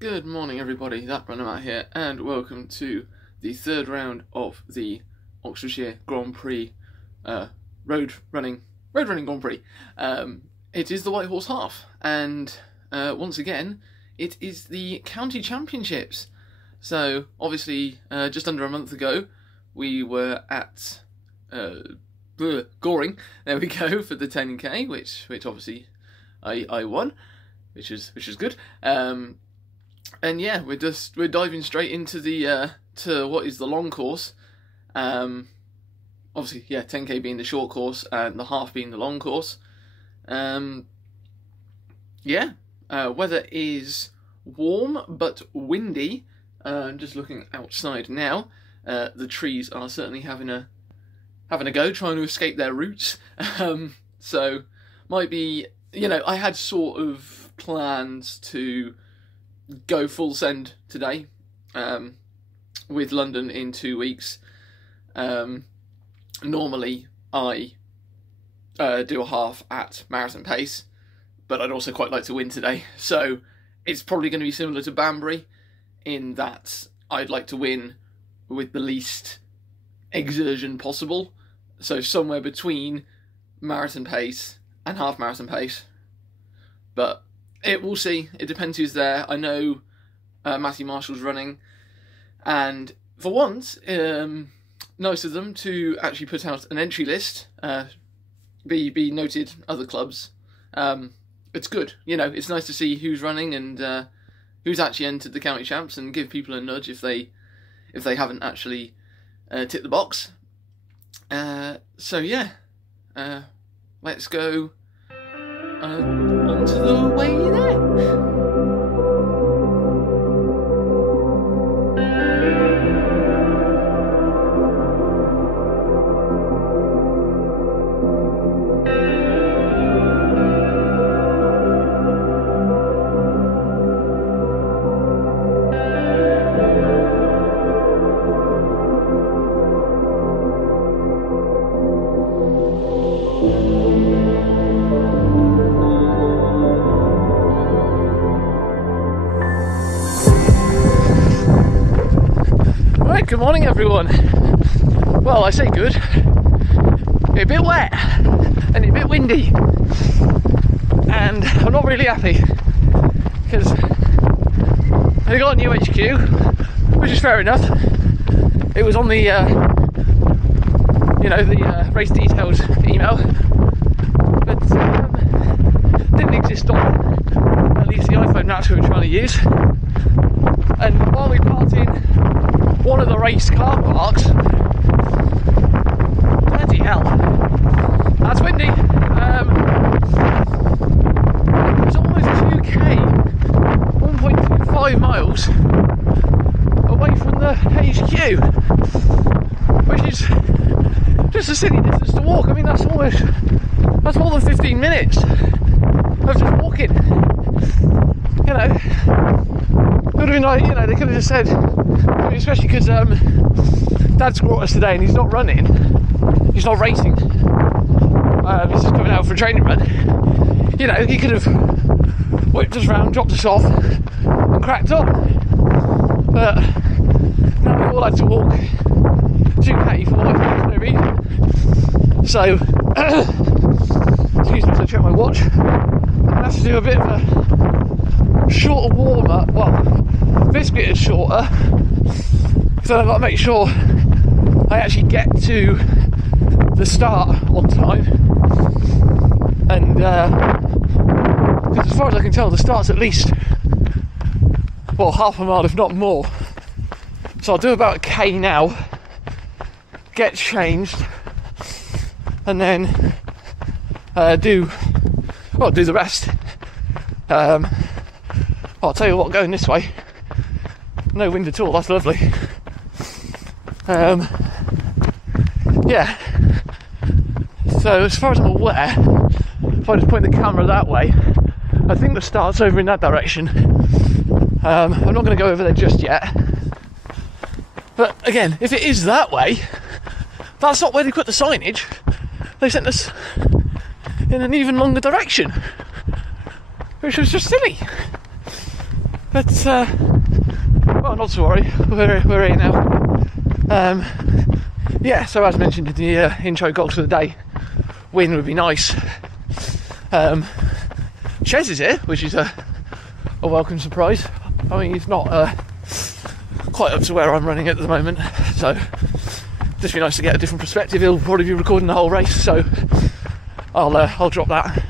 Good morning everybody, that runner out here, and welcome to the third round of the Oxfordshire Grand Prix road running Grand Prix. It is the White Horse Half, and once again it is the county championships. So obviously just under a month ago we were at Goring, there we go, for the 10k, which obviously I won, which is good. And yeah, we're diving straight into the to what is the long course. Obviously, yeah, 10k being the short course and the half being the long course. Yeah, weather is warm but windy. Just looking outside now, the trees are certainly having a go, trying to escape their roots. So might be, you know, I had sort of plans to go full send today, with London in 2 weeks. Normally I do a half at marathon pace, but I'd also quite like to win today, so it's probably going to be similar to Banbury in that I'd like to win with the least exertion possible, so somewhere between marathon pace and half marathon pace. But we'll see. It depends who's there. I know Matthew Marshall's running, and for once, nice of them to actually put out an entry list. Be noted other clubs. It's good. You know, it's nice to see who's running and who's actually entered the county champs, and give people a nudge if they haven't actually ticked the box. So yeah, let's go onto the way there. Good morning everyone. Well, I say good. It's a bit wet and a bit windy, and I'm not really happy because I got a new HQ, which is fair enough. It was on the the race details email, but didn't exist on at least the iPhone maps we were trying to use. And while we parked in one of the race car parks, bloody hell, that's windy. It was almost 2k, 1.25 miles away from the HQ, which is just a silly distance to walk. I mean, that's more than 15 minutes of just walking. You know, would have been like, you know, they could have just said, especially because Dad's brought us today and he's not running, he's not racing, he's just coming out for a training run. You know, he could have whipped us round, dropped us off and cracked on, but now we all had to walk 2k for no reason. So excuse me as I check my watch, I have to do a bit of a shorter warm up. Well, this bit is shorter, so I've got to make sure I actually get to the start on time. And because as far as I can tell, the start's at least, well, half a mile if not more. So I'll do about a k now, get changed, and then do the rest. I'll tell you what, going this way, no wind at all, that's lovely. Yeah, so as far as I'm aware, if I just point the camera that way, I think the start's over in that direction. I'm not going to go over there just yet, but again, if it is that way, that's not where they put the signage. They sent us in an even longer direction, which was just silly. But well, not to worry. We're here now. Yeah. So as mentioned in the intro goals for the day, win would be nice. Chez is here, which is a welcome surprise. I mean, he's not quite up to where I'm running at the moment, so just be nice to get a different perspective. He'll probably be recording the whole race, so I'll drop that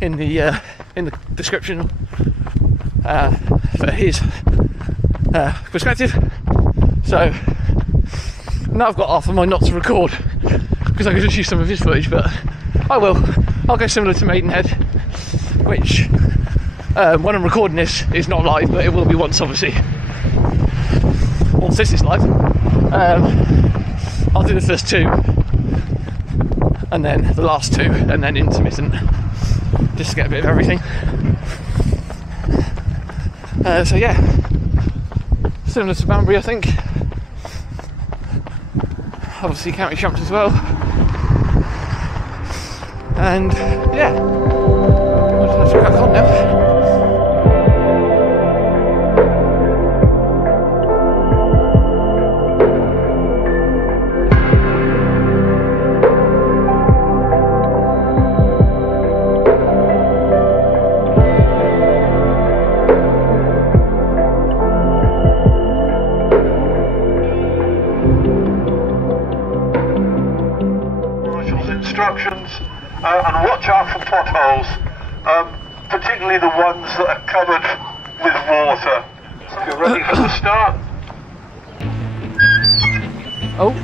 in the description for his perspective. So now I've got half of mine not to record because I could just use some of his footage, but I will. I'll go similar to Maidenhead, which when I'm recording this is not live, but it will be once this is live. I'll do the first two and then the last two and then intermittent, just to get a bit of everything. So yeah, similar to Banbury, I think. Obviously county champs as well. And yeah, we'll just have to crack on now. Instructions and watch out for potholes, particularly the ones that are covered with water. So you're ready for the start. Oh.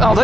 I'll do.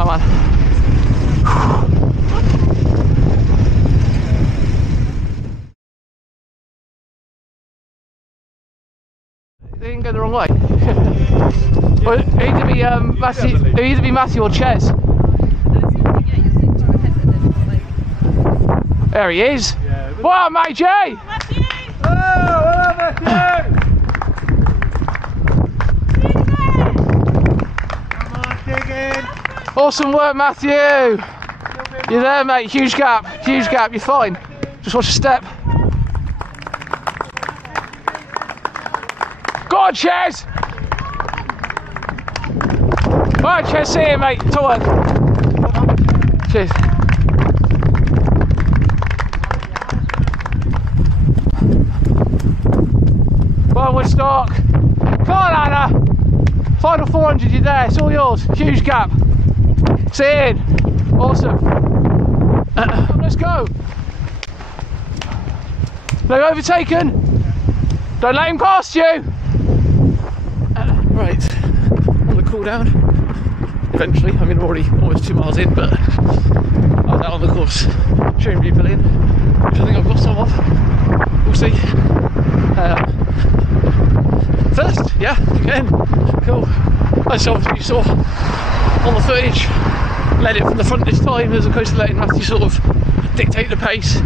Come on. They didn't go the wrong way. Well, it either be Matthew, it either be Matthew or Ches. There he is. Wow, mate, Jay! Matthew! Oh, hello, Matthew! Come on, dig in. Awesome work, Matthew! You're there, mate. Huge gap. Huge gap. You're fine. Just watch a step. Go on, Ches! Alright, Ches, see you, mate. Top one. Cheers. Well, we'll start. Come on, Anna. Final 400, you're there. It's all yours. Huge gap. See you in. Awesome. Let's go. No overtaken. Don't let him past you. Right. On the cool down. Eventually. I mean, I'm already almost 2 miles in, but I was out on the course showing people in, which I think I've got some of. We'll see. First, yeah, again, cool. As obviously you saw on the footage, led it from the front this time as opposed to letting Matthew sort of dictate the pace. I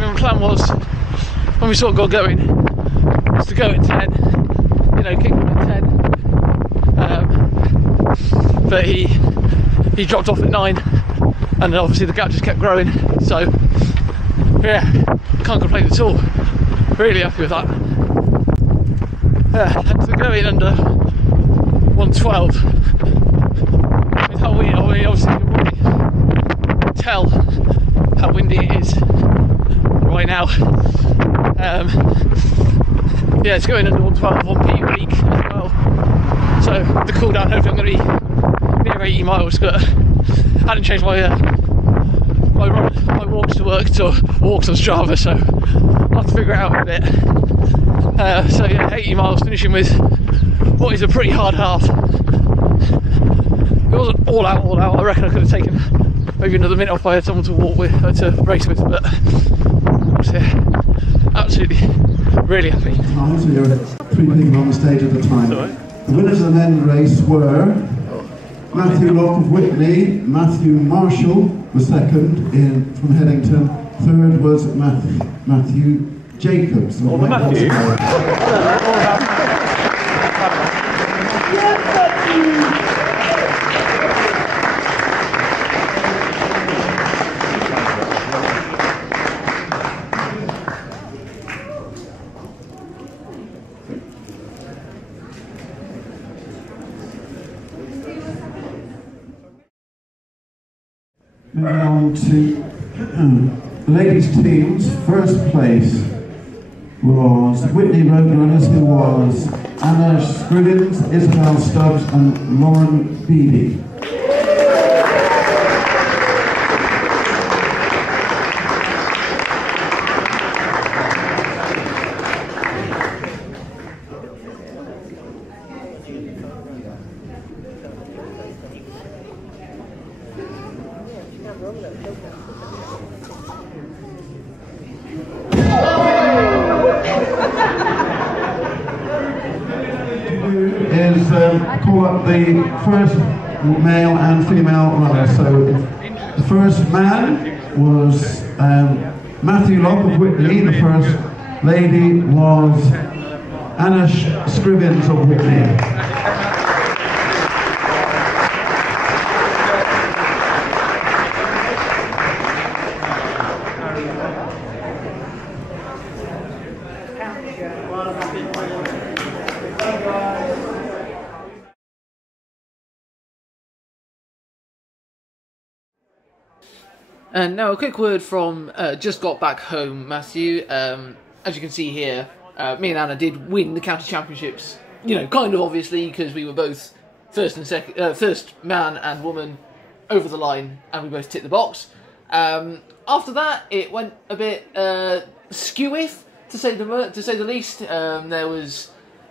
mean, my plan was, when we sort of got going, was to go at 10, you know, kick him at 10. But he dropped off at 9, and then obviously the gap just kept growing. So, yeah, can't complain at all. Really happy with that. And to go in under 112 with how windy, I mean, obviously you can already tell how windy it is right now. Yeah, it's going under 112 on peak week as well. So the cool down, hopefully I'm going to be near 80 miles, but I hadn't changed my my walks to work to walks on Strava, so I'll have to figure it out a bit. So yeah, 80 miles, finishing with what is a pretty hard half. It wasn't all out. I reckon I could have taken maybe another minute off if I had someone to walk with, to race with, but yeah, absolutely really happy. So you're 3 people on the stage at a time. The winners of the men's race were Matthew Locke of Whitney, Matthew Marshall was second from Headington, third was Matthew Jacobs. All the Matthews. Moving on to the ladies' teams, first place was Whitney Roadrunners, who was Anna Scrivens, Isabel Stubbs and Lauren Beattie. Is call up the first male and female runner. So the first man was Matthew Locke of Whitney, the first lady was Anna Scrivens of Whitney. And now a quick word from just got back home, Matthew. As you can see here, me and Anna did win the county championships. You know, kind of obviously because we were both first man and woman over the line, and we both ticked the box. After that, it went a bit skew-iff, to say the least. There was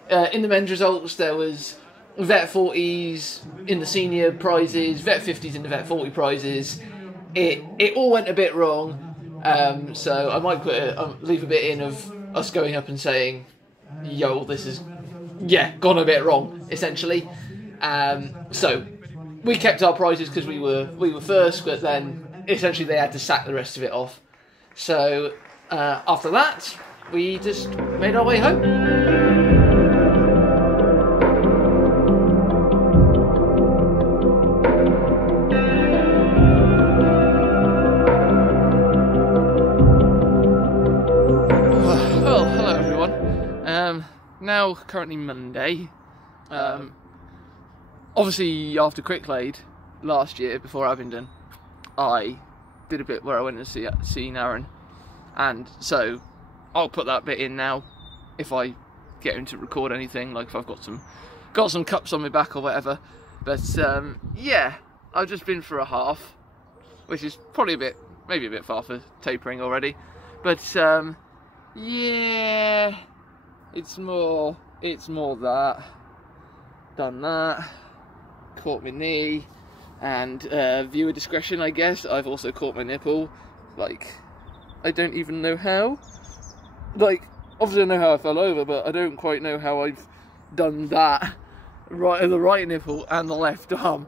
in the men's results there was Vet 40s in the senior prizes, Vet 50s in the Vet 40 prizes. It all went a bit wrong, so I might leave a bit in of us going up and saying, yo, this is, gone a bit wrong, essentially. So we kept our prizes because we were first, but then essentially they had to sack the rest of it off. So after that, we just made our way home. Now, currently Monday. Obviously, after Cricklade last year, before Abingdon, I did a bit where I went to see Aaron, and so I'll put that bit in now if I get him to record anything, like if I've got some cups on my back or whatever. But yeah, I've just been for a half, which is probably maybe a bit far for tapering already, but yeah. It's more that, done that, caught my knee, and viewer discretion, I guess. I've also caught my nipple, like, I don't even know how. Like, obviously I know how I fell over, but I don't quite know how I've done that, the right nipple and the left arm.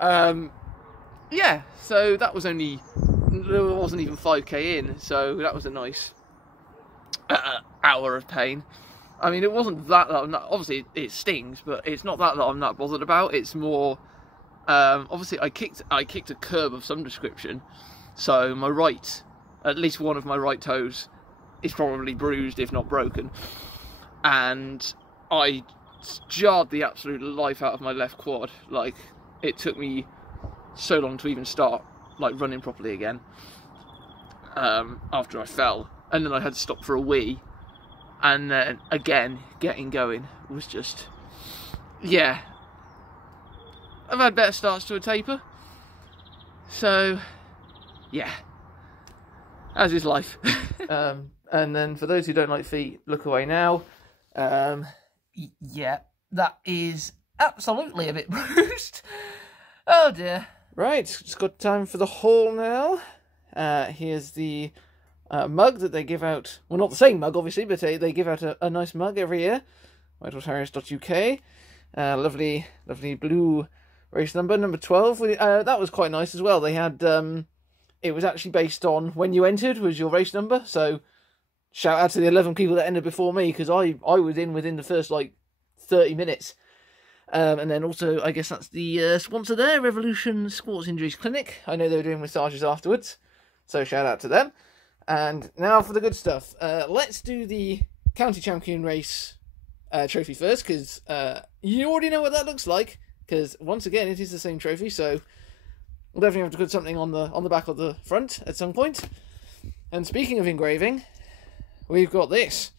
Yeah, so that was it wasn't even 5k in, so that was a nice hour of pain. I mean, it wasn't that I'm not, obviously it stings, but it's not that I'm not bothered about. It's more, obviously I kicked a curb of some description, so at least one of my right toes is probably bruised, if not broken, and I jarred the absolute life out of my left quad. Like, it took me so long to even start, like, running properly again, after I fell, and then I had to stop for a wee. And then, again, getting going was just, yeah. I've had better starts to a taper. So, yeah. As is life. And then, for those who don't like feet, look away now. Yeah, that is absolutely a bit bruised. Oh dear. Right, it's got time for the haul now. Here's the mug that they give out. Well, not the same mug, obviously, but they give out a nice mug every year. whitehorseharriers.uk. Lovely blue race number 12. That was quite nice as well. They had, it was actually based on when you entered was your race number, so shout out to the 11 people that entered before me, because I was in within the first, like, 30 minutes. And then also, I guess that's the sponsor there, Revolution Sports Injuries Clinic. I know they were doing massages afterwards, so shout out to them. And now for the good stuff. Let's do the county champion race trophy first, because you already know what that looks like, because once again it is the same trophy, so we'll definitely have to put something on the back of the front at some point. And speaking of engraving, we've got this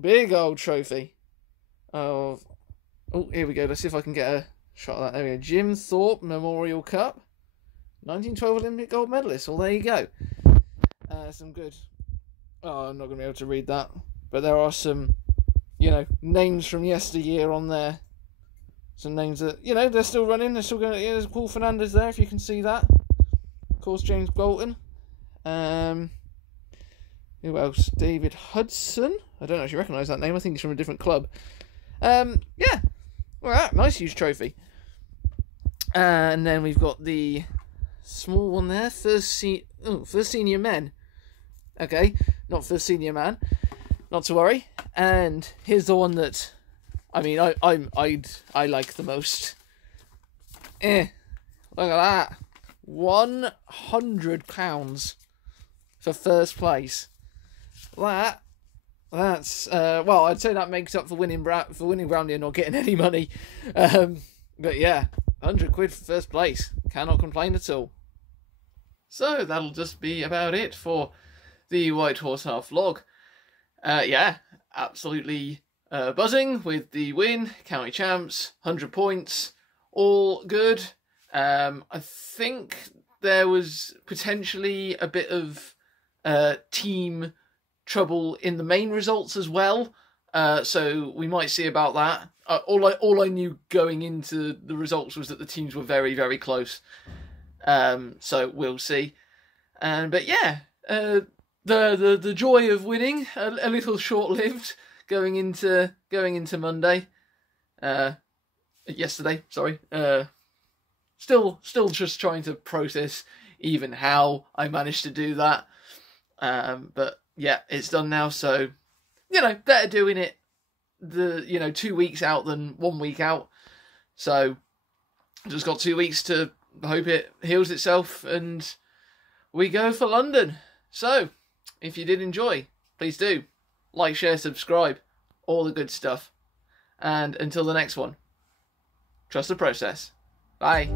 big old trophy of, oh, here we go, let's see if I can get a shot of that. There we go, Jim Thorpe Memorial Cup, 1912 Olympic gold medalist. Well, there you go. Some good, oh, I'm not going to be able to read that, but there are some, names from yesteryear on there. Some names that, they're still running, they're still going. Yeah, there's Paul Fernandez there, if you can see that. Of course, James Bolton. Who else? David Hudson. I don't actually recognise that name. I think he's from a different club. Yeah. Alright, nice huge trophy. And then we've got the small one there. First senior men. Okay, not first senior man. Not to worry. And here's the one that, I mean, I like the most. Look at that. £100 for first place. That's well, I'd say that makes up for winning Brownlee and not getting any money. But yeah, £100 for first place. Cannot complain at all. So that'll just be about it for the White Horse Half vlog. Yeah, absolutely buzzing with the win, county champs, 100 points, all good. I think there was potentially a bit of team trouble in the main results as well. So we might see about that. All I knew going into the results was that the teams were very, very close. So we'll see. But yeah, the joy of winning a little short-lived going into Monday. Yesterday, sorry. Still just trying to process even how I managed to do that. But yeah, it's done now. So better doing it 2 weeks out than 1 week out. So just got 2 weeks to hope it heals itself and we go for London. So if you did enjoy, please do like, share, subscribe, all the good stuff. And until the next one, trust the process. Bye.